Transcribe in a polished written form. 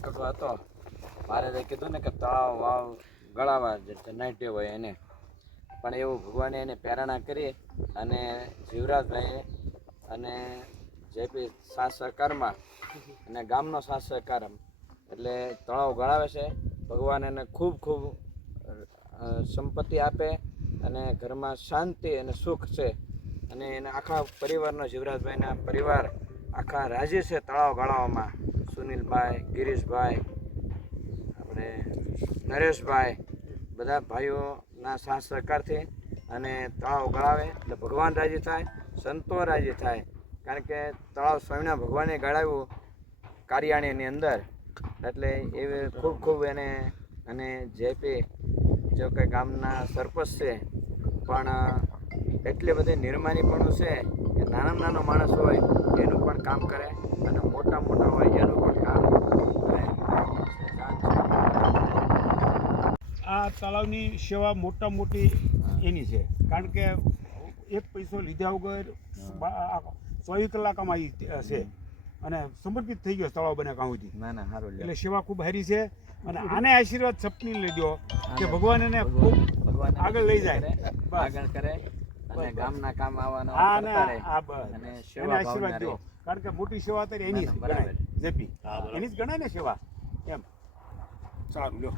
સંકલ્પ હતો મારે કીધું ને કે તળાવ વાવ ગળાવા જે નાટ્યો હોય એને, પણ એવું ભગવાને એને પ્રેરણા કરી અને જીવરાજભાઈએ અને જેપી સાથ સહકારમાં અને ગામનો સાથ સહકાર એટલે તળાવ ગળાવે છે. ભગવાન એને ખૂબ ખૂબ સંપત્તિ આપે અને ઘરમાં શાંતિ અને સુખ છે. અને એના આખા પરિવારનો, જીવરાજભાઈના પરિવાર આખા રાજી છે તળાવ ગળાવવામાં. સુનિલભાઈ, ગિરીશભાઈ, આપણે નરેશભાઈ, બધા ભાઈઓના સાથ સહકારથી અને તળાવ ગળાવે એટલે ભગવાન રાજી થાય, સંતો રાજી થાય. કારણ કે તળાવ સ્વામિનારાયણ ભગવાને ગળાવ્યું કારિયાણીની અંદર, એટલે એ ખૂબ ખૂબ એને અને જેપી જો કે ગામના સરપંચ છે પણ એટલી બધી નિર્માનીપણું છે કે નાનામાં નાનો માણસ હોય એનું પણ કામ કરે અને મોટા મોટા હોય એનું પણ કામ કરે. આ તળાવની સેવા મોટા મોટી એની છે, કારણ કે એક પૈસો લીધા વગર 24 કલાકમાં છે અને સમર્પિત થઈ ગયો તળાવ બને કાં સુધી. ના ના સારું, એટલે સેવા ખૂબ સારી છે અને આને આશીર્વાદ સપની લેજો કે ભગવાન એને ખૂબ આગળ લઈ જાય, આગળ કરે અને ગામના કામ આવવાનો અને સેવા આશીર્વાદ દો. કારણ કે મોટી સેવા અત્યારે એની જ ગણાય, જેપી એની જ ગણાય ને સેવા એમ. સારું લ્યો.